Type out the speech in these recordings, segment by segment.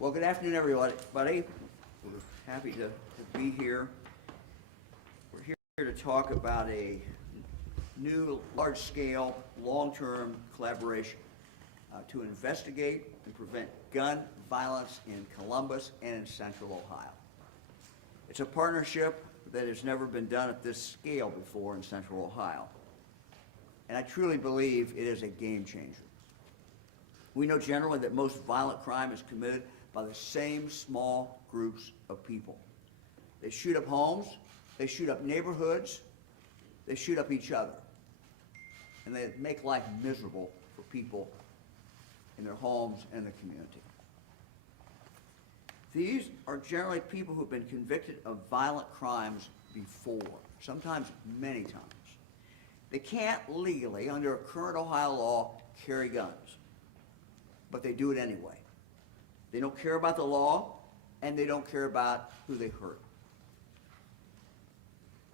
Well, good afternoon, everybody. We're happy to be here. We're here to talk about a new large-scale, long-term collaboration to investigate and prevent gun violence in Columbus and in Central Ohio. It's a partnership that has never been done at this scale before in Central Ohio. And I truly believe it is a game changer. We know generally that most violent crime is committed by the same small groups of people. They shoot up homes, they shoot up neighborhoods, they shoot up each other. And they make life miserable for people in their homes and the community. These are generally people who've been convicted of violent crimes before, sometimes many times. They can't legally, under current Ohio law, carry guns, but they do it anyway. They don't care about the law, and they don't care about who they hurt.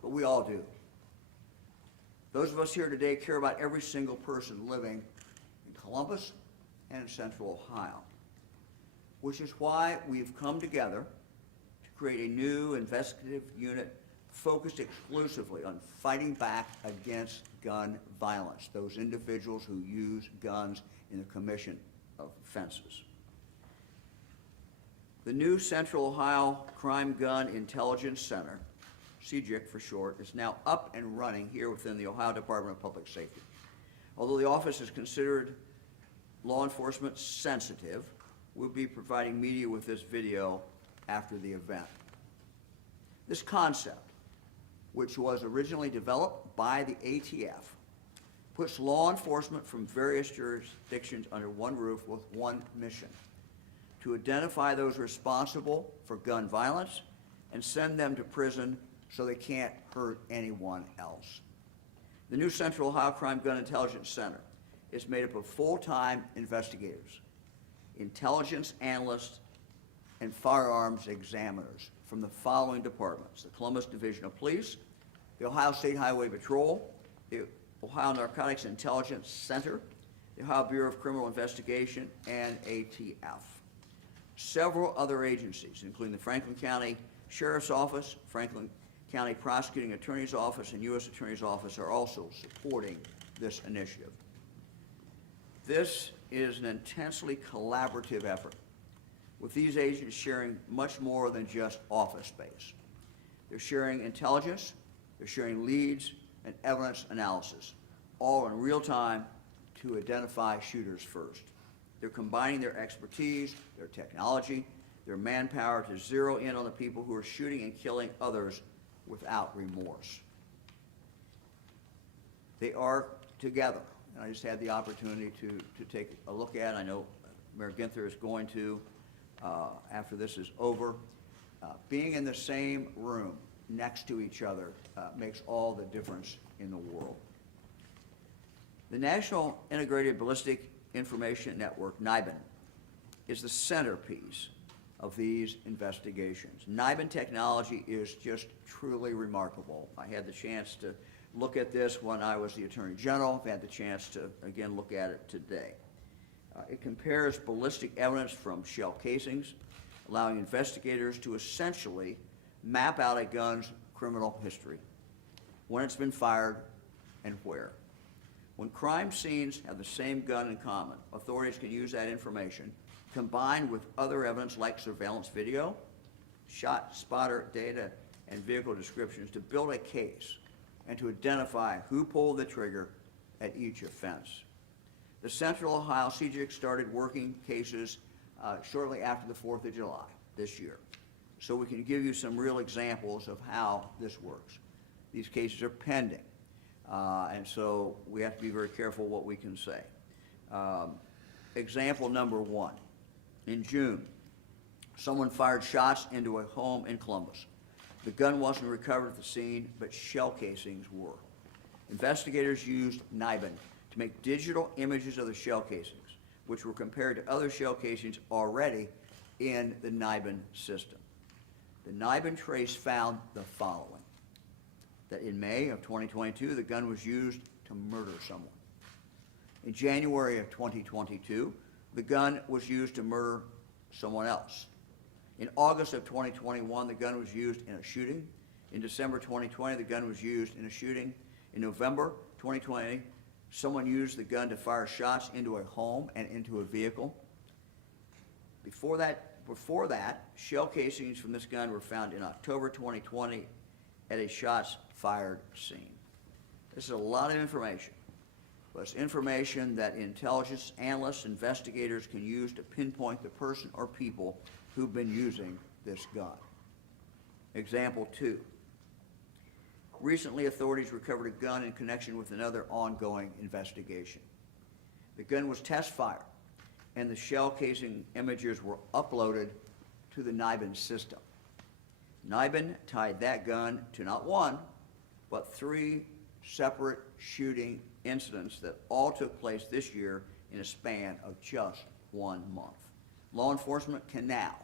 But we all do. Those of us here today care about every single person living in Columbus and in Central Ohio, which is why we've come together to create a new investigative unit focused exclusively on fighting back against gun violence, those individuals who use guns in the commission of offenses. The new Central Ohio Crime Gun Intelligence Center, CGIC for short, is now up and running here within the Ohio Department of Public Safety. Although the office is considered law enforcement sensitive, we'll be providing media with this video after the event. This concept, which was originally developed by the ATF, puts law enforcement from various jurisdictions under one roof with one mission: to identify those responsible for gun violence and send them to prison so they can't hurt anyone else. The new Central Ohio Crime Gun Intelligence Center is made up of full-time investigators, intelligence analysts, and firearms examiners from the following departments: the Columbus Division of Police, the Ohio State Highway Patrol, the Ohio Narcotics Intelligence Center, the Ohio Bureau of Criminal Investigation, and ATF. Several other agencies, including the Franklin County Sheriff's Office, Franklin County Prosecuting Attorney's Office, and U.S. Attorney's Office, are also supporting this initiative. This is an intensely collaborative effort, with these agents sharing much more than just office space. They're sharing intelligence, they're sharing leads, and evidence analysis, all in real time to identify shooters first. They're combining their expertise, their technology, their manpower to zero in on the people who are shooting and killing others without remorse. They are together, and I just had the opportunity to take a look at it. I know Mayor Ginther is going to, after this is over. Being in the same room next to each other makes all the difference in the world. The National Integrated Ballistic Information Network, NIBIN, is the centerpiece of these investigations. NIBIN technology is just truly remarkable. I had the chance to look at this when I was the Attorney General. I've had the chance to, again, look at it today. It compares ballistic evidence from shell casings, allowing investigators to essentially map out a gun's criminal history, when it's been fired, and where. When crime scenes have the same gun in common, authorities can use that information, combined with other evidence like surveillance video, shot spotter data, and vehicle descriptions, to build a case and to identify who pulled the trigger at each offense. The Central Ohio CGIC started working cases shortly after the 4th of July this year, so we can give you some real examples of how this works. These cases are pending, and so we have to be very careful what we can say. Example number one: in June, someone fired shots into a home in Columbus. The gun wasn't recovered at the scene, but shell casings were. Investigators used NIBIN to make digital images of the shell casings, which were compared to other shell casings already in the NIBIN system. The NIBIN trace found the following: that in May of 2022, the gun was used to murder someone. In January of 2022, the gun was used to murder someone else. In August of 2021, the gun was used in a shooting. In December 2020, the gun was used in a shooting. In November 2020, someone used the gun to fire shots into a home and into a vehicle. Before that, shell casings from this gun were found in October 2020 at a shots fired scene. This is a lot of information, but it's information that intelligence analysts, investigators can use to pinpoint the person or people who've been using this gun. Example 2. Recently, authorities recovered a gun in connection with another ongoing investigation. The gun was test fired, and the shell casing images were uploaded to the NIBIN system. NIBIN tied that gun to not one, but 3 separate shooting incidents that all took place this year in a span of just 1 month. Law enforcement can now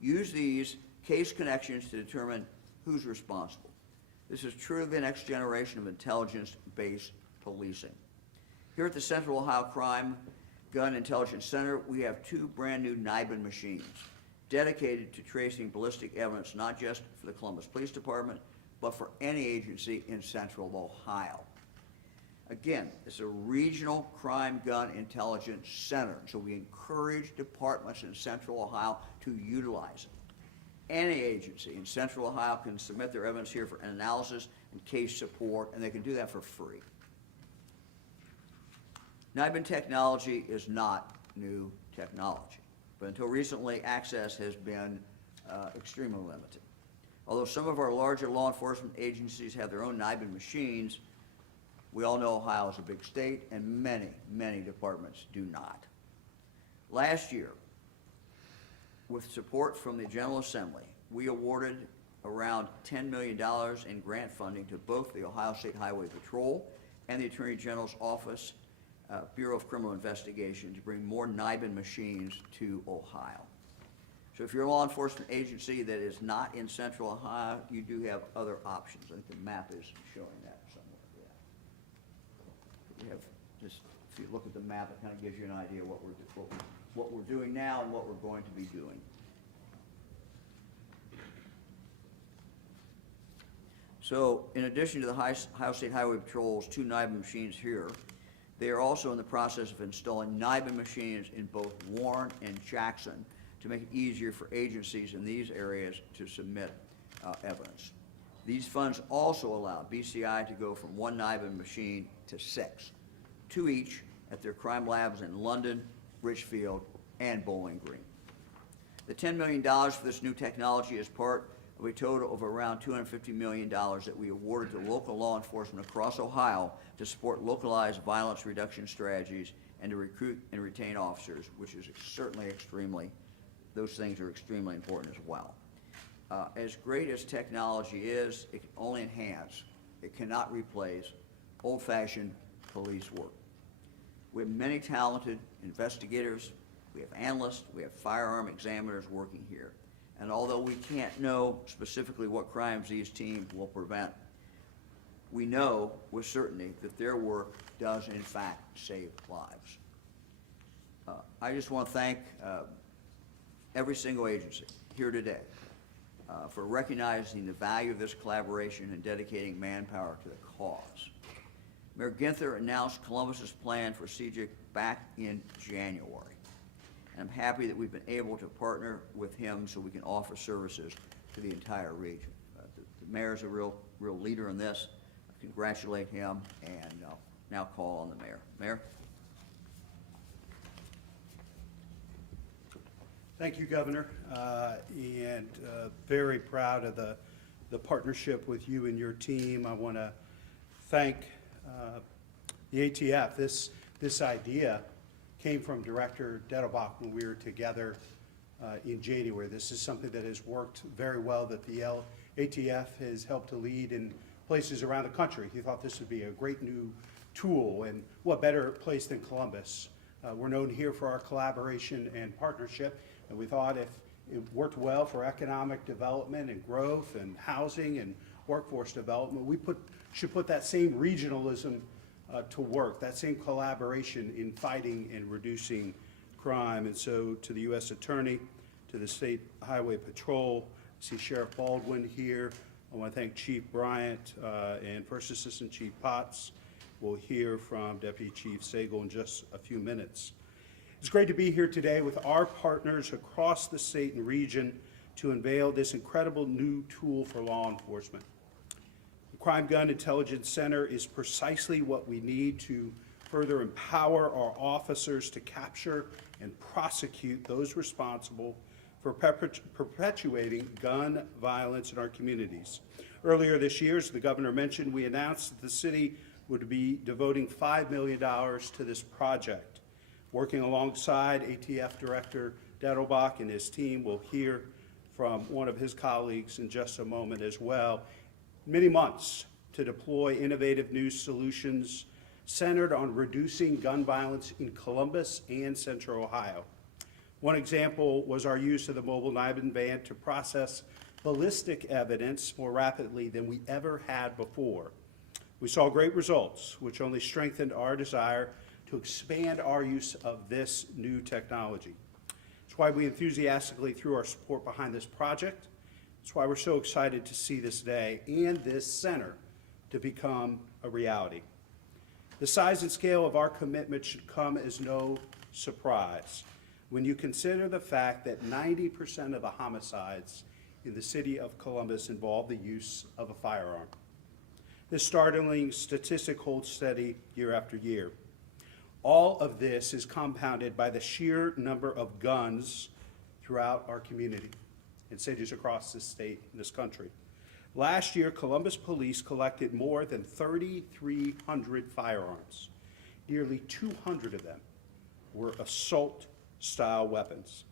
use these case connections to determine who's responsible. This is truly the next generation of intelligence-based policing. Here at the Central Ohio Crime Gun Intelligence Center, we have 2 brand new NIBIN machines dedicated to tracing ballistic evidence, not just for the Columbus Police Department, but for any agency in Central Ohio. Again, it's a regional crime gun intelligence center, so we encourage departments in Central Ohio to utilize it. Any agency in Central Ohio can submit their evidence here for analysis and case support, and they can do that for free. NIBIN technology is not new technology, but until recently, access has been extremely limited. Although some of our larger law enforcement agencies have their own NIBIN machines, we all know Ohio is a big state, and many, many departments do not. Last year, with support from the General Assembly, we awarded around $10 million in grant funding to both the Ohio State Highway Patrol and the Attorney General's Office, Bureau of Criminal Investigation, to bring more NIBIN machines to Ohio. So if you're a law enforcement agency that is not in Central Ohio, you do have other options. I think the map is showing that somewhere. Yeah. We have just, if you look at the map, it kind of gives you an idea what we're doing now and what we're going to be doing. So in addition to the Ohio State Highway Patrol's 2 NIBIN machines here, they are also in the process of installing NIBIN machines in both Warren and Jackson to make it easier for agencies in these areas to submit evidence. These funds also allow BCI to go from 1 NIBIN machine to 6, 2 each at their crime labs in London, Richfield, and Bowling Green. The $10 million for this new technology is part of a total of around $250 million that we awarded to local law enforcement across Ohio to support localized violence reduction strategies and to recruit and retain officers, which is certainly those things are extremely important as well. As great as technology is, it can only enhance. It cannot replace old-fashioned police work. We have many talented investigators, we have analysts, we have firearm examiners working here. And although we can't know specifically what crimes these teams will prevent, we know with certainty that their work does in fact save lives. I just want to thank every single agency here today for recognizing the value of this collaboration and dedicating manpower to the cause. Mayor Ginther announced Columbus's plan for CJIC back in January. And I'm happy that we've been able to partner with him so we can offer services to the entire region. The mayor's a real leader in this. I congratulate him and now call on the mayor. Mayor? Thank you, Governor, and very proud of the partnership with you and your team. I want to thank the ATF. This idea came from Director Dettelbach when we were together in January. This is something that has worked very well, that the ATF has helped to lead in places around the country. He thought this would be a great new tool, and what better place than Columbus? We're known here for our collaboration and partnership, and we thought if it worked well for economic development and growth and housing and workforce development, we should put that same regionalism to work, that same collaboration in fighting and reducing crime. And so to the U.S. Attorney, to the State Highway Patrol. I see Sheriff Baldwin here. I want to thank Chief Bryant and First Assistant Chief Potts. We'll hear from Deputy Chief Sagal in just a few minutes. It's great to be here today with our partners across the state and region to unveil this incredible new tool for law enforcement. The Crime Gun Intelligence Center is precisely what we need to further empower our officers to capture and prosecute those responsible for perpetuating gun violence in our communities. Earlier this year, as the governor mentioned, we announced that the city would be devoting $5 million to this project. Working alongside ATF Director Dettelbach and his team, we'll hear from one of his colleagues in just a moment as well. Many months to deploy innovative new solutions centered on reducing gun violence in Columbus and Central Ohio. One example was our use of the mobile Nibin van to process ballistic evidence more rapidly than we ever had before. We saw great results, which only strengthened our desire to expand our use of this new technology. It's why we enthusiastically threw our support behind this project. It's why we're so excited to see this day and this center to become a reality. The size and scale of our commitment should come as no surprise when you consider the fact that 90% of the homicides in the city of Columbus involve the use of a firearm. This startling statistic holds steady year after year. All of this is compounded by the sheer number of guns throughout our community in cities across this state and this country. Last year, Columbus police collected more than 3,300 firearms. Nearly 200 of them were assault-style weapons.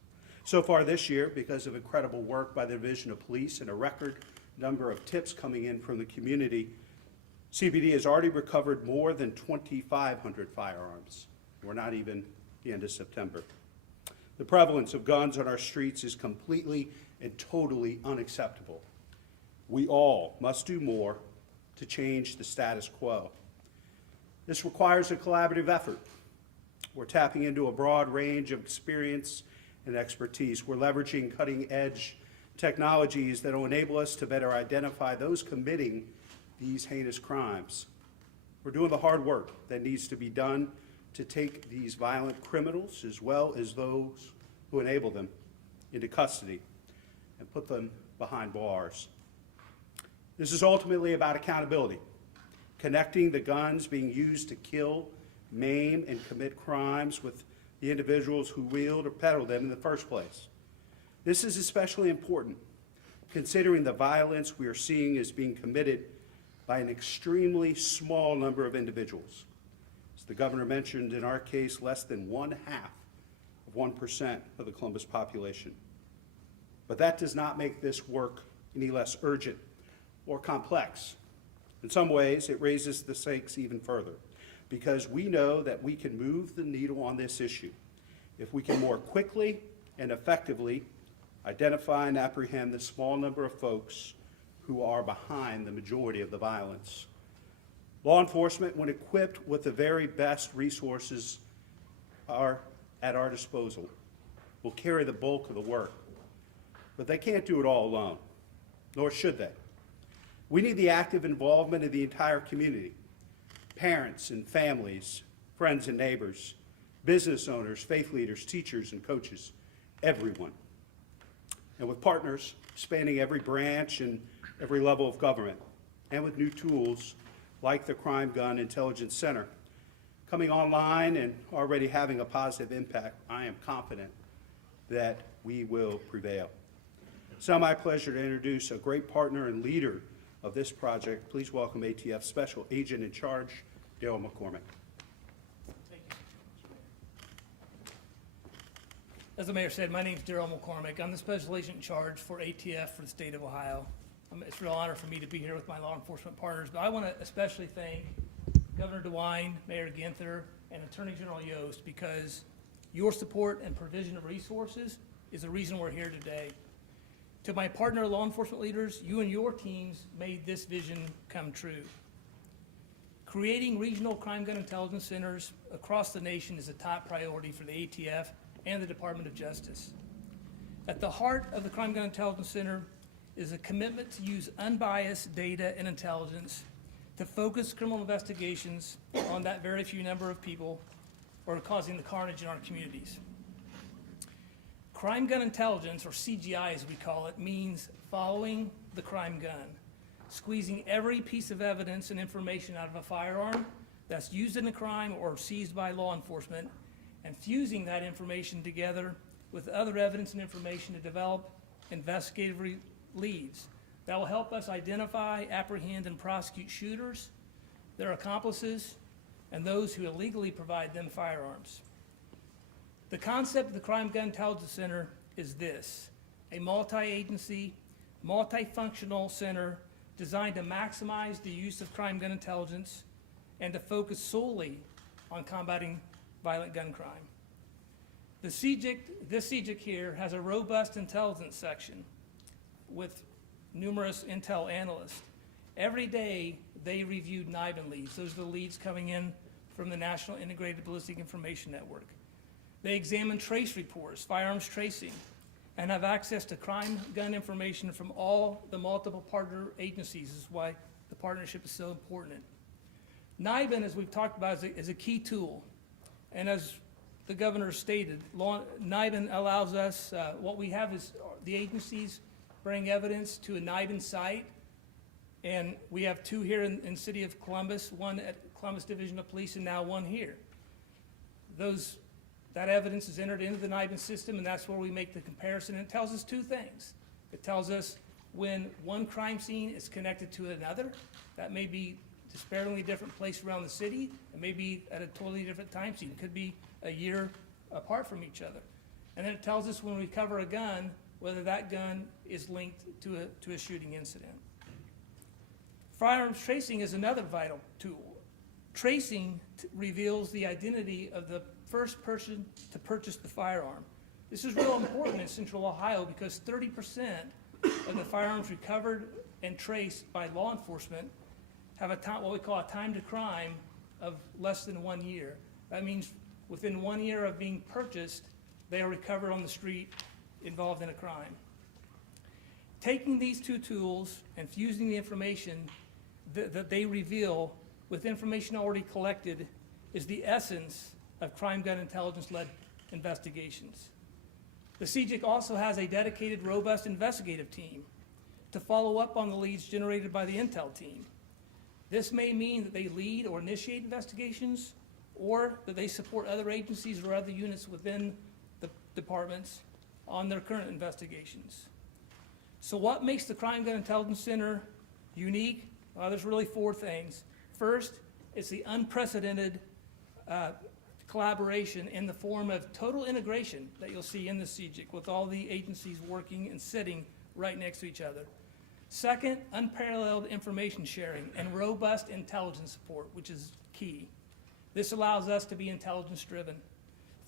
So far this year, because of incredible work by the Division of Police and a record number of tips coming in from the community, CPD has already recovered more than 2,500 firearms. We're not even the end of September. The prevalence of guns on our streets is completely and totally unacceptable. We all must do more to change the status quo. This requires a collaborative effort. We're tapping into a broad range of experience and expertise. We're leveraging cutting-edge technologies that will enable us to better identify those committing these heinous crimes. We're doing the hard work that needs to be done to take these violent criminals, as well as those who enable them, into custody and put them behind bars. This is ultimately about accountability, connecting the guns being used to kill, maim, and commit crimes with the individuals who wield or peddle them in the first place. This is especially important considering the violence we are seeing is being committed by an extremely small number of individuals. As the governor mentioned, in our case, less than 1/2 of 1% of the Columbus population. But that does not make this work any less urgent or complex. In some ways, it raises the stakes even further, because we know that we can move the needle on this issue if we can more quickly and effectively identify and apprehend the small number of folks who are behind the majority of the violence. Law enforcement, when equipped with the very best resources are at our disposal, will carry the bulk of the work. But they can't do it all alone, nor should they. We need the active involvement of the entire community, parents and families, friends and neighbors, business owners, faith leaders, teachers and coaches, everyone. And with partners spanning every branch and every level of government, and with new tools like the Crime Gun Intelligence Center coming online and already having a positive impact, I am confident that we will prevail. It's now my pleasure to introduce a great partner and leader of this project. Please welcome ATF Special Agent in Charge, Daryl McCormick. Thank you. As the mayor said, my name is Daryl McCormick. I'm the Special Agent in Charge for ATF for the state of Ohio. It's a real honor for me to be here with my law enforcement partners, but I want to especially thank Governor DeWine, Mayor Ginther, and Attorney General Yost, because your support and provision of resources is the reason we're here today. To my partner law enforcement leaders, you and your teams made this vision come true. Creating regional crime gun intelligence centers across the nation is a top priority for the ATF and the Department of Justice. At the heart of the Crime Gun Intelligence Center is a commitment to use unbiased data and intelligence to focus criminal investigations on that very few number of people who are causing the carnage in our communities. Crime Gun Intelligence, or CGI as we call it, means following the crime gun, squeezing every piece of evidence and information out of a firearm that's used in a crime or seized by law enforcement, and fusing that information together with other evidence and information to develop investigative leads that will help us identify, apprehend, and prosecute shooters, their accomplices, and those who illegally provide them firearms. The concept of the Crime Gun Intelligence Center is this: a multi-agency, multifunctional center designed to maximize the use of crime gun intelligence and to focus solely on combating violent gun crime. This CGIC here has a robust intelligence section with numerous intel analysts. Every day, they reviewed NIBIN leads. Those are the leads coming in from the National Integrated Ballistic Information Network. They examine trace reports, firearms tracing, and have access to crime gun information from all the multiple partner agencies. This is why the partnership is so important. NIBIN, as we've talked about, is a key tool. And as the governor stated, NIBIN allows us, what we have is the agencies bring evidence to a NIBIN site, and we have two here in City of Columbus, one at Columbus Division of Police and now one here. That evidence is entered into the NIBIN system, and that's where we make the comparison. And it tells us two things. It tells us when one crime scene is connected to another. That may be disparately different place around the city. It may be at a totally different time scene. It could be a year apart from each other. And then it tells us when we recover a gun, whether that gun is linked to a shooting incident. Firearms tracing is another vital tool. Tracing reveals the identity of the first person to purchase the firearm. This is real important in Central Ohio because 30% of the firearms recovered and traced by law enforcement have what we call a time to crime of less than 1 year. That means within 1 year of being purchased, they are recovered on the street involved in a crime. Taking these two tools and fusing the information that they reveal with information already collected is the essence of crime gun intelligence-led investigations. The CGIC also has a dedicated, robust investigative team to follow up on the leads generated by the intel team. This may mean that they lead or initiate investigations, or that they support other agencies or other units within the departments on their current investigations. So what makes the Crime Gun Intelligence Center unique? Well, there's really four things. First, it's the unprecedented collaboration in the form of total integration that you'll see in the CGIC with all the agencies working and sitting right next to each other. Second, unparalleled information sharing and robust intelligence support, which is key. This allows us to be intelligence-driven.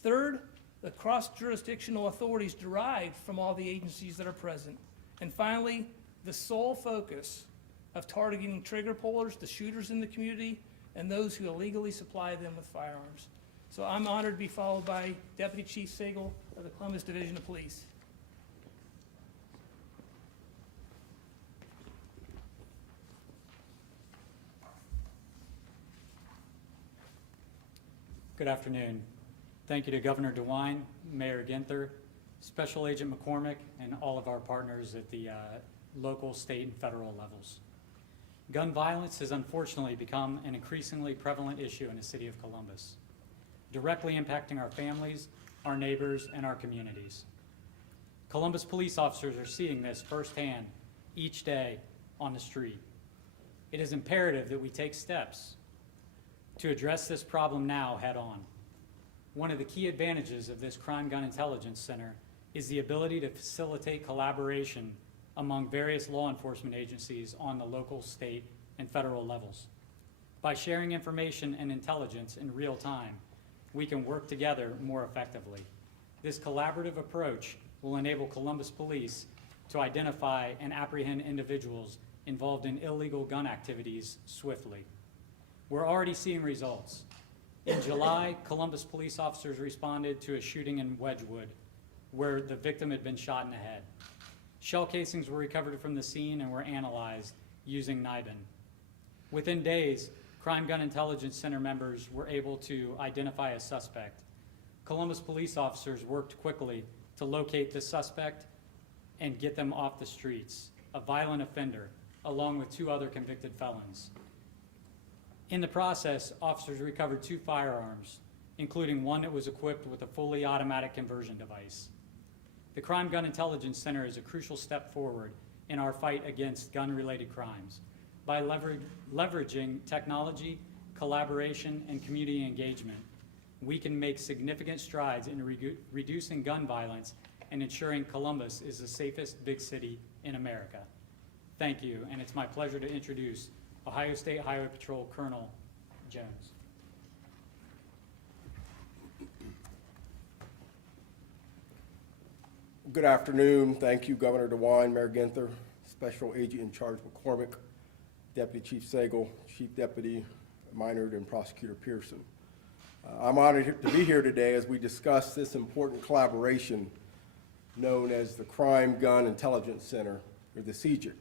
Third, the cross-jurisdictional authorities derived from all the agencies that are present. And finally, the sole focus of targeting trigger pullers, the shooters in the community, and those who illegally supply them with firearms. So I'm honored to be followed by Deputy Chief Sagel of the Columbus Division of Police. Good afternoon. Thank you to Governor DeWine, Mayor Ginther, Special Agent McCormick, and all of our partners at the local, state, and federal levels. Gun violence has unfortunately become an increasingly prevalent issue in the city of Columbus, directly impacting our families, our neighbors, and our communities. Columbus police officers are seeing this firsthand each day on the street. It is imperative that we take steps to address this problem now head on. One of the key advantages of this Crime Gun Intelligence Center is the ability to facilitate collaboration among various law enforcement agencies on the local, state, and federal levels. By sharing information and intelligence in real time, we can work together more effectively. This collaborative approach will enable Columbus Police to identify and apprehend individuals involved in illegal gun activities swiftly. We're already seeing results. In July, Columbus police officers responded to a shooting in Wedgwood, where the victim had been shot in the head. Shell casings were recovered from the scene and were analyzed using NIBIN. Within days, Crime Gun Intelligence Center members were able to identify a suspect. Columbus police officers worked quickly to locate the suspect and get them off the streets, a violent offender, along with 2 other convicted felons. In the process, officers recovered 2 firearms, including one that was equipped with a fully automatic conversion device. The Crime Gun Intelligence Center is a crucial step forward in our fight against gun-related crimes. By leveraging technology, collaboration, and community engagement, we can make significant strides in reducing gun violence and ensuring Columbus is the safest big city in America. Thank you, and it's my pleasure to introduce Ohio State Highway Patrol Colonel Jones. Good afternoon. Thank you, Governor DeWine, Mayor Ginther, Special Agent in Charge McCormick, Deputy Chief Sagal, Chief Deputy Minard, and Prosecutor Pearson. I'm honored to be here today as we discuss this important collaboration known as the Crime Gun Intelligence Center, or the CGIC.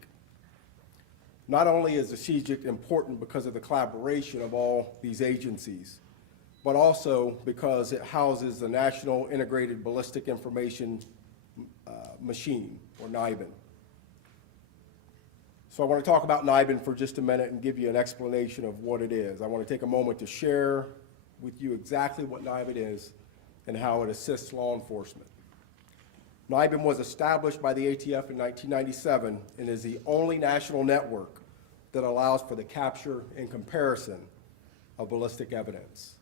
Not only is the CGIC important because of the collaboration of all these agencies, but also because it houses the National Integrated Ballistic Information Machine, or NIBIN. So I want to talk about NIBIN for just a minute and give you an explanation of what it is. I want to take a moment to share with you exactly what NIBIN is and how it assists law enforcement. NIBIN was established by the ATF in 1997 and is the only national network that allows for the capture and comparison of ballistic evidence.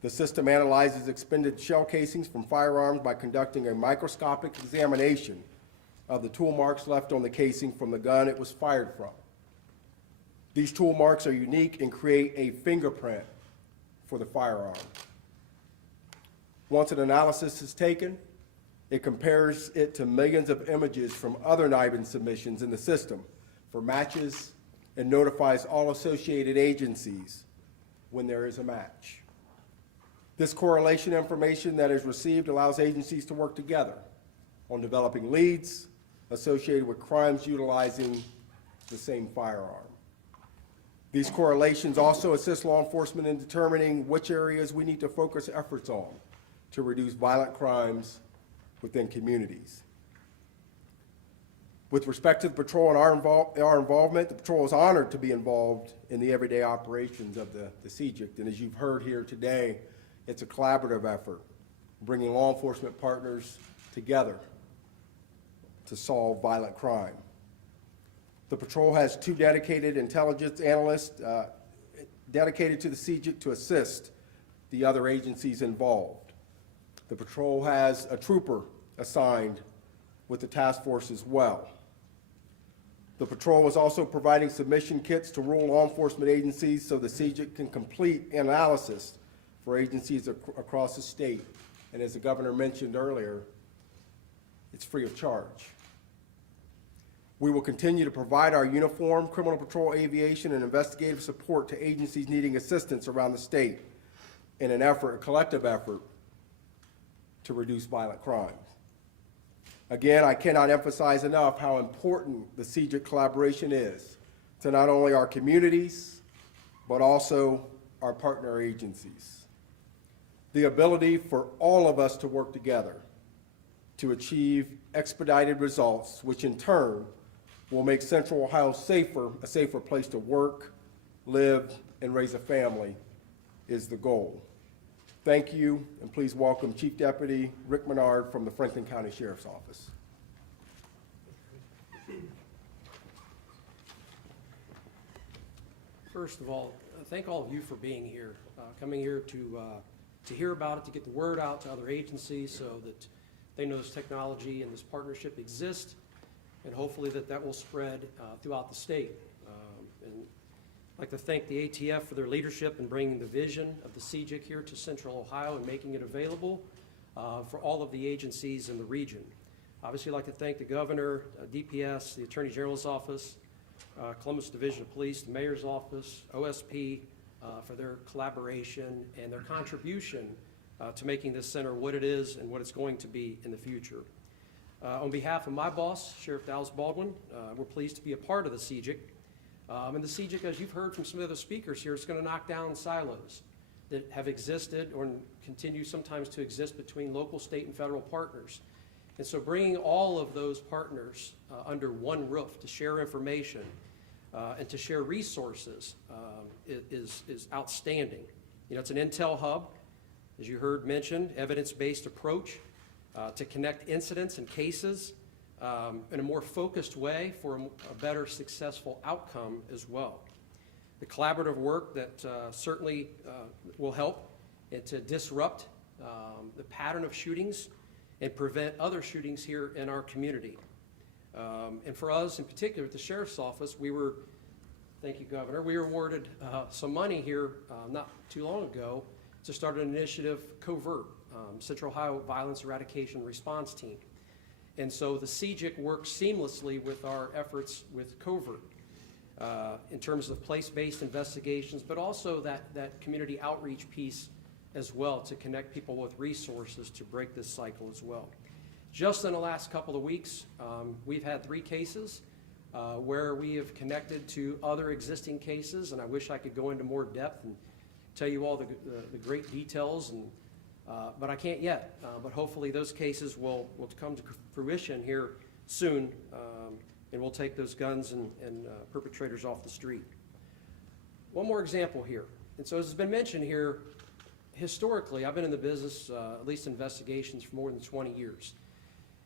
The system analyzes expended shell casings from firearms by conducting a microscopic examination of the tool marks left on the casing from the gun it was fired from. These tool marks are unique and create a fingerprint for the firearm. Once an analysis is taken, it compares it to millions of images from other NIBIN submissions in the system for matches and notifies all associated agencies when there is a match. This correlation information that is received allows agencies to work together on developing leads associated with crimes utilizing the same firearm. These correlations also assist law enforcement in determining which areas we need to focus efforts on to reduce violent crimes within communities. With respect to the patrol and our involvement, the patrol is honored to be involved in the everyday operations of the CGIC. And as you've heard here today, it's a collaborative effort, bringing law enforcement partners together to solve violent crime. The patrol has 2 dedicated intelligence analysts dedicated to the CGIC to assist the other agencies involved. The patrol has a trooper assigned with the task force as well. The patrol is also providing submission kits to rural law enforcement agencies so the CGIC can complete analysis for agencies across the state. And as the governor mentioned earlier, it's free of charge. We will continue to provide our uniform, criminal patrol, aviation, and investigative support to agencies needing assistance around the state in an effort, a collective effort, to reduce violent crimes. Again, I cannot emphasize enough how important the CGIC collaboration is to not only our communities, but also our partner agencies. The ability for all of us to work together to achieve expedited results, which in turn will make Central Ohio a safer place to work, live, and raise a family, is the goal. Thank you, and please welcome Chief Deputy Rick Menard from the Franklin County Sheriff's Office. First of all, thank all of you for being here, coming here to hear about it, to get the word out to other agencies so that they know this technology and this partnership exists, and hopefully that will spread throughout the state. And I'd like to thank the ATF for their leadership in bringing the vision of the CGIC here to Central Ohio and making it available for all of the agencies in the region. Obviously, I'd like to thank the governor, DPS, the Attorney General's office, Columbus Division of Police, the Mayor's office, OSP, for their collaboration and their contribution to making this center what it is and what it's going to be in the future. On behalf of my boss, Sheriff Dallas Baldwin, we're pleased to be a part of the CJIC. And the CJIC, as you've heard from some of the speakers here, is going to knock down silos that have existed or continue sometimes to exist between local, state, and federal partners. And so bringing all of those partners under one roof to share information and to share resources is outstanding. You know, it's an intel hub, as you heard mentioned, evidence-based approach to connect incidents and cases in a more focused way for a better successful outcome as well. The collaborative work that certainly will help and to disrupt the pattern of shootings and prevent other shootings here in our community. And for us in particular at the Sheriff's Office, thank you, Governor, we were awarded some money here not too long ago to start an initiative, Covert, Central Ohio Violence Eradication Response Team. And so the CJIC works seamlessly with our efforts with Covert in terms of place-based investigations, but also that community outreach piece as well to connect people with resources to break this cycle as well. Just in the last couple of weeks, we've had 3 cases where we have connected to other existing cases, and I wish I could go into more depth and tell you all the great details, but I can't yet. But hopefully those cases will come to fruition here soon, and we'll take those guns and perpetrators off the street. One more example here. And so as has been mentioned here, historically, I've been in the business, at least investigations, for more than 20 years.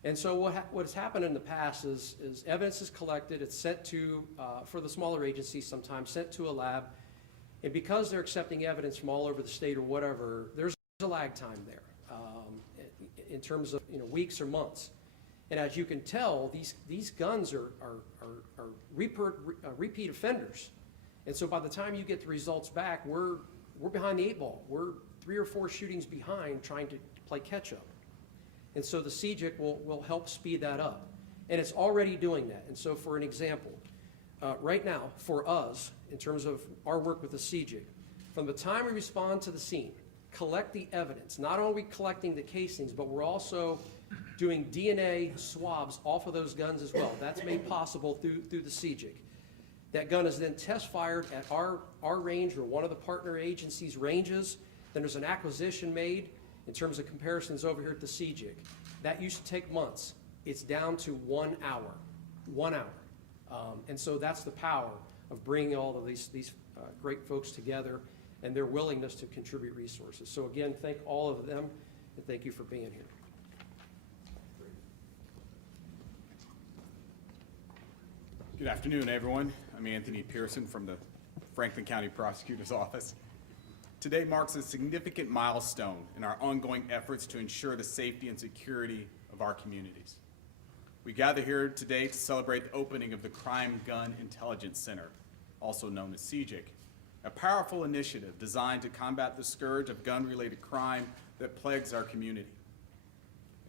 And so what has happened in the past is evidence is collected, it's sent to, for the smaller agencies sometimes, sent to a lab, and because they're accepting evidence from all over the state or whatever, there's a lag time there in terms of weeks or months. And as you can tell, these guns are repeat offenders. And so by the time you get the results back, we're behind the 8 ball. We're 3 or 4 shootings behind trying to play catch up. And so the CJIC will help speed that up. And it's already doing that. And so for an example, right now for us, in terms of our work with the CJIC, from the time we respond to the scene, collect the evidence, not only collecting the casings, but we're also doing DNA swabs off of those guns as well. That's made possible through the CJIC. That gun is then test fired at our range or one of the partner agencies' ranges. Then there's an acquisition made in terms of comparisons over here at the CJIC. That used to take months. It's down to 1 hour. 1 hour. And so that's the power of bringing all of these great folks together and their willingness to contribute resources. So again, thank all of them, and thank you for being here. Good afternoon, everyone. I'm Anthony Pearson from the Franklin County Prosecutor's Office. Today marks a significant milestone in our ongoing efforts to ensure the safety and security of our communities. We gather here today to celebrate the opening of the Crime Gun Intelligence Center, also known as CJIC, a powerful initiative designed to combat the scourge of gun-related crime that plagues our community.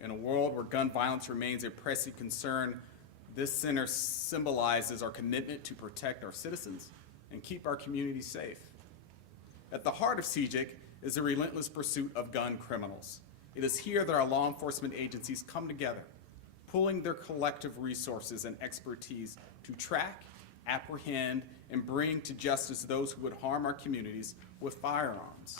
In a world where gun violence remains a pressing concern, this center symbolizes our commitment to protect our citizens and keep our communities safe. At the heart of CJIC is the relentless pursuit of gun criminals. It is here that our law enforcement agencies come together, pooling their collective resources and expertise to track, apprehend, and bring to justice those who would harm our communities with firearms.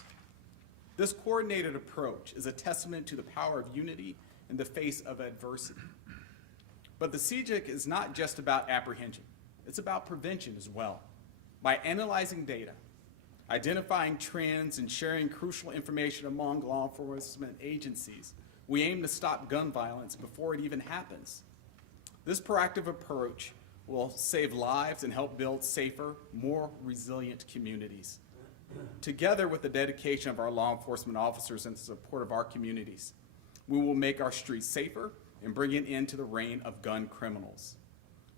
This coordinated approach is a testament to the power of unity in the face of adversity. But the CJIC is not just about apprehension. It's about prevention as well. By analyzing data, identifying trends, and sharing crucial information among law enforcement agencies, we aim to stop gun violence before it even happens. This proactive approach will save lives and help build safer, more resilient communities. Together with the dedication of our law enforcement officers and support of our communities, we will make our streets safer and bring an end to the reign of gun criminals.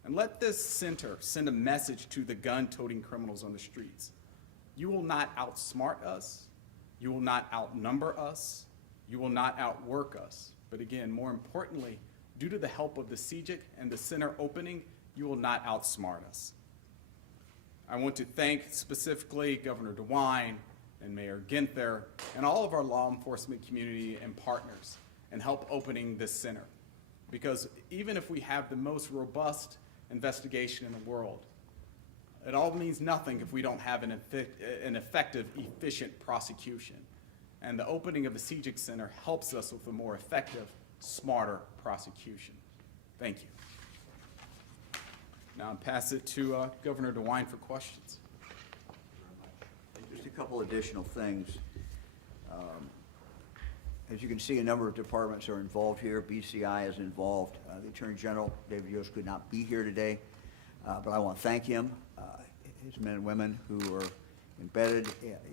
And let this center send a message to the gun-toting criminals on the streets. You will not outsmart us. You will not outnumber us. You will not outwork us. But again, more importantly, due to the help of the CJIC and the center opening, you will not outsmart us. I want to thank specifically Governor DeWine and Mayor Ginther and all of our law enforcement community and partners in help opening this center. Because even if we have the most robust investigation in the world, it all means nothing if we don't have an effective, efficient prosecution. And the opening of the CJIC Center helps us with a more effective, smarter prosecution. Thank you. Now I'll pass it to Governor DeWine for questions. Just a couple additional things. As you can see, a number of departments are involved here. BCI is involved. The Attorney General, David Yost, could not be here today, but I want to thank him. His men and women who are embedded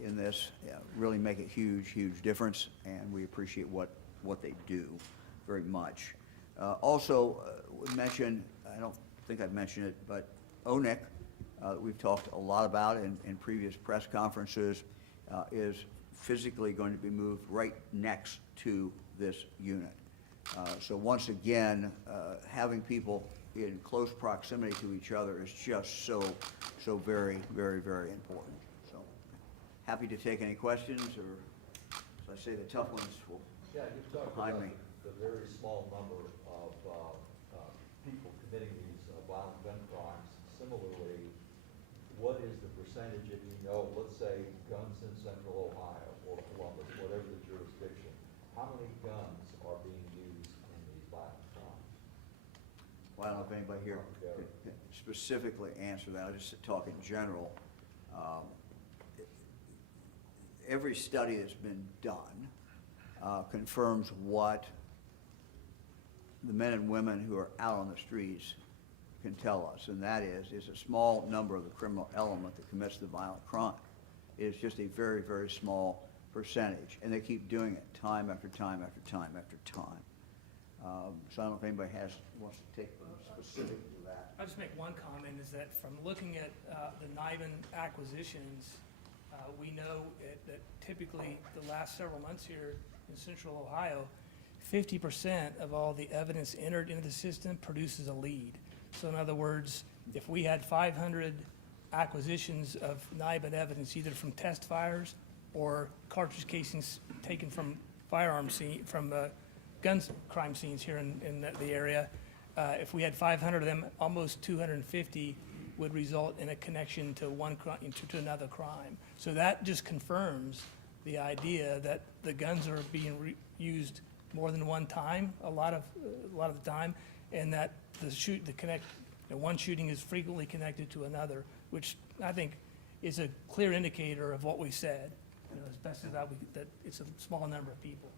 in this really make a huge, huge difference, and we appreciate what they do very much. Also, we mentioned, I don't think I've mentioned it, but ONIC, we've talked a lot about in previous press conferences, is physically going to be moved right next to this unit. So once again, having people in close proximity to each other is just so very, very, very important. So happy to take any questions, or as I say, the tough ones will Yeah, you talked behind about me. the very small number of people committing these violent gun crimes. Similarly, what is the percentage, if you know, let's say guns in central Ohio or Columbus, whatever the jurisdiction, how many guns are being used in these violent crimes? Well, I don't know if anybody here could specifically answer that. I'll just talk in general. Every study that's been done confirms what the men and women who are out on the streets can tell us, and that is, it's a small number of the criminal element that commits the violent crime. It is just a very, very small percentage, and they keep doing it time after time after time after time. So I don't know if anybody wants to take specific to that. I'll just make one comment, is that from looking at the NIBIN acquisitions, we know that typically the last several months here in central Ohio, 50% of all the evidence entered into the system produces a lead. So in other words, if we had 500 acquisitions of NIBIN evidence, either from test fires or cartridge casings taken from guns crime scenes here in the area, if we had 500 of them, almost 250 would result in a connection to one crime, to another crime. So that just confirms the idea that the guns are being used more than one time, a lot of the time, and that one shooting is frequently connected to another, which I think is a clear indicator of what we said. As best as that it's a small number of people.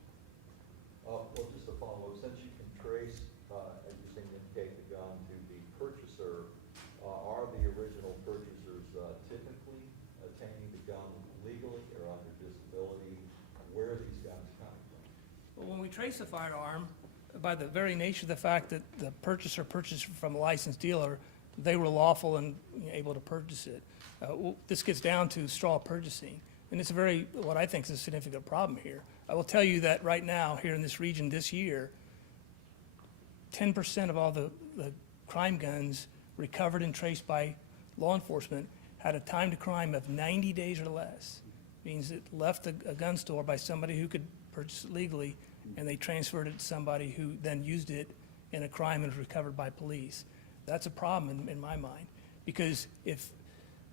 Well, just to follow up, since you can trace, as you seem to indicate, the gun to the purchaser, are the original purchasers typically attaining the gun legally or under disability? Where are these guns coming from? Well, when we trace a firearm, by the very nature of the fact that the purchaser purchased from a licensed dealer, they were lawful and able to purchase it. This gets down to straw purchasing, and it's what I think is a significant problem here. I will tell you that right now, here in this region this year, 10% of all the crime guns recovered and traced by law enforcement had a time to crime of 90 days or less. Means it left a gun store by somebody who could purchase it legally, and they transferred it to somebody who then used it in a crime and was recovered by police. That's a problem in my mind, because if,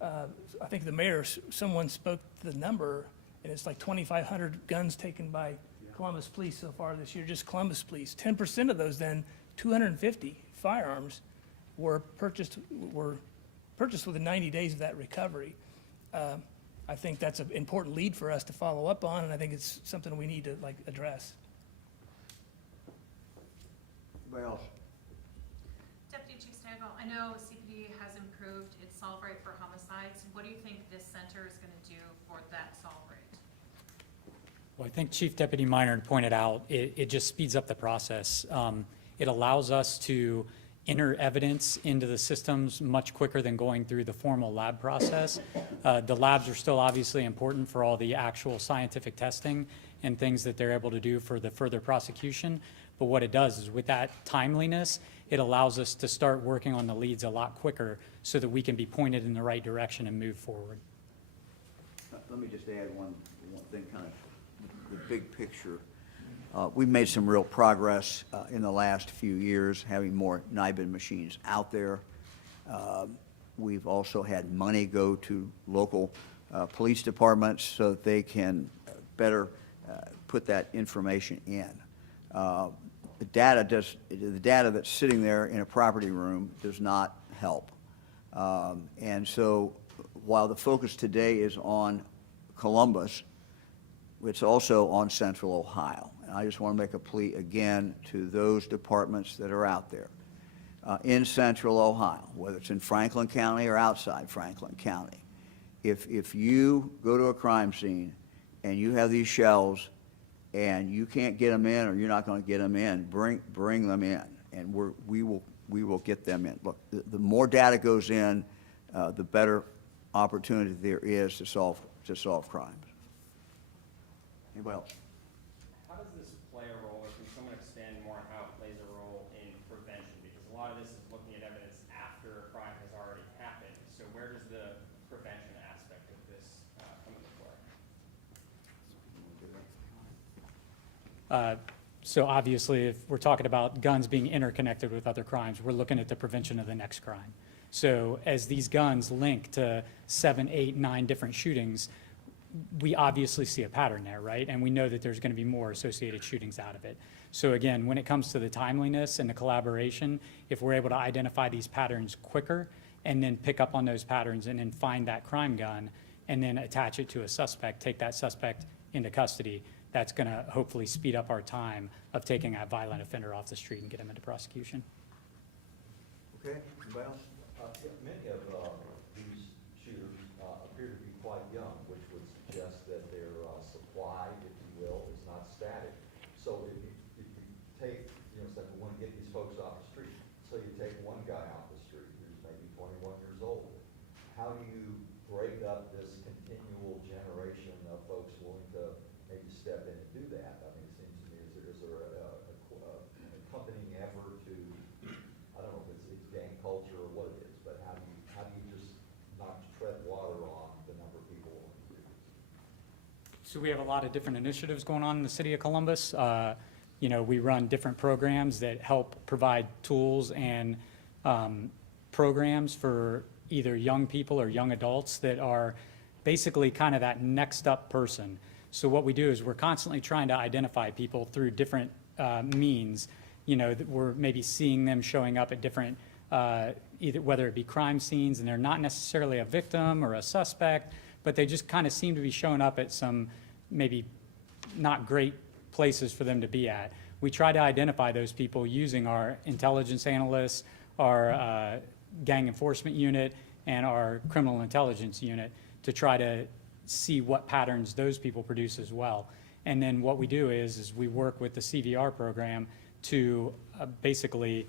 I think the mayor, someone spoke to the number, and it's like 2,500 guns taken by Columbus Police so far this year, just Columbus Police. 10% of those then, 250 firearms were purchased within 90 days of that recovery. I think that's an important lead for us to follow up on, and I think it's something we need to address. Anybody else? Deputy Chief Stagel, I know CPD has improved its solve rate for homicides. What do you think this center is going to do for that solve rate? Well, I think Chief Deputy Minor pointed out, it just speeds up the process. It allows us to enter evidence into the systems much quicker than going through the formal lab process. The labs are still obviously important for all the actual scientific testing and things that they're able to do for the further prosecution. But what it does is, with that timeliness, it allows us to start working on the leads a lot quicker so that we can be pointed in the right direction and move forward. Let me just add one thing, kind of the big picture. We've made some real progress in the last few years, having more NIBIN machines out there. We've also had money go to local police departments so that they can better put that information in. The data that's sitting there in a property room does not help. And so while the focus today is on Columbus, it's also on Central Ohio. And I just want to make a plea again to those departments that are out there in Central Ohio, whether it's in Franklin County or outside Franklin County. If you go to a crime scene and you have these shells and you can't get them in, or you're not going to get them in, bring them in, and we will get them in. Look, the more data goes in, the better opportunity there is to solve crimes. Anybody else? How does this play a role, or can someone expand more on how it plays a role in prevention? Because a lot of this is looking at evidence after a crime has already happened. So where does the prevention aspect of this come into play? So obviously, if we're talking about guns being interconnected with other crimes, we're looking at the prevention of the next crime. So as these guns link to 7, 8, 9 different shootings, we obviously see a pattern there, right? And we know that there's going to be more associated shootings out of it. So again, when it comes to the timeliness and the collaboration, if we're able to identify these patterns quicker and then pick up on those patterns and then find that crime gun and then attach it to a suspect, take that suspect into custody, that's going to hopefully speed up our time of taking that violent offender off the street and get him into prosecution. Okay, anybody else? Many of these shooters appear to be quite young, which would suggest that their supply, if you will, is not static. So if you take, it's like we want to get these folks off the street. So you take one guy off the street who's maybe 21 years old. How do you break up this continual generation of folks willing to maybe step in and do that? I mean, it seems to me, is there an accompanying effort to, I don't know if it's gang culture or what it is, but how do you just not tread water on the number of people willing to do this? So we have a lot of different initiatives going on in the city of Columbus. We run different programs that help provide tools and programs for either young people or young adults that are basically kind of that next up person. So what we do is we're constantly trying to identify people through different means, that we're maybe seeing them showing up at different, either whether it be crime scenes and they're not necessarily a victim or a suspect, but they just kind of seem to be showing up at some maybe not great places for them to be at. We try to identify those people using our intelligence analysts, our gang enforcement unit, and our criminal intelligence unit to try to see what patterns those people produce as well. And then what we do is we work with the CVR program to basically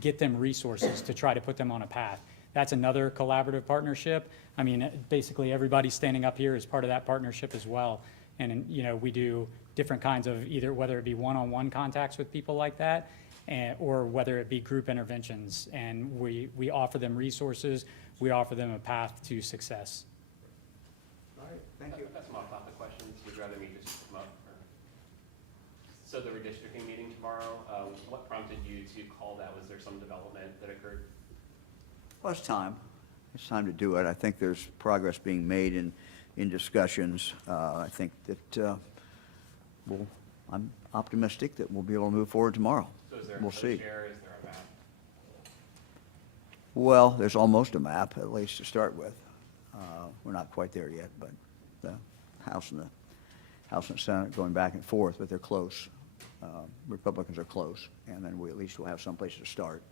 get them resources to try to put them on a path. That's another collaborative partnership. I mean, basically everybody standing up here is part of that partnership as well. And, we do different kinds of either whether it be one-on-one contacts with people like that, or whether it be group interventions. And we offer them resources. We offer them a path to success. All right, thank you. That's some off-topic questions. Would you rather me just come up? So the redistricting meeting tomorrow, what prompted you to call that? Was there some development that occurred? Well, it's time. It's time to do it. I think there's progress being made in discussions. I think that I'm optimistic that we'll be able to move forward tomorrow. So is there We'll a see. share? Is there a map? Well, there's almost a map, at least to start with. We're not quite there yet, but the House and the Senate going back and forth, but they're close. Republicans are close, and then we at least will have some place to start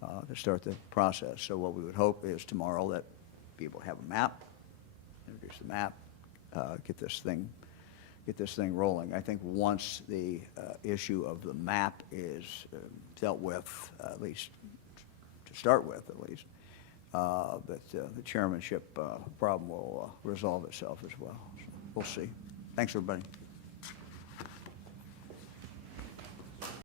the process. So what we would hope is tomorrow that people have a map, introduce the map, get this thing rolling. I think once the issue of the map is dealt with, at least to start with, at least, that the chairmanship problem will resolve itself as well. So we'll see. Thanks, everybody.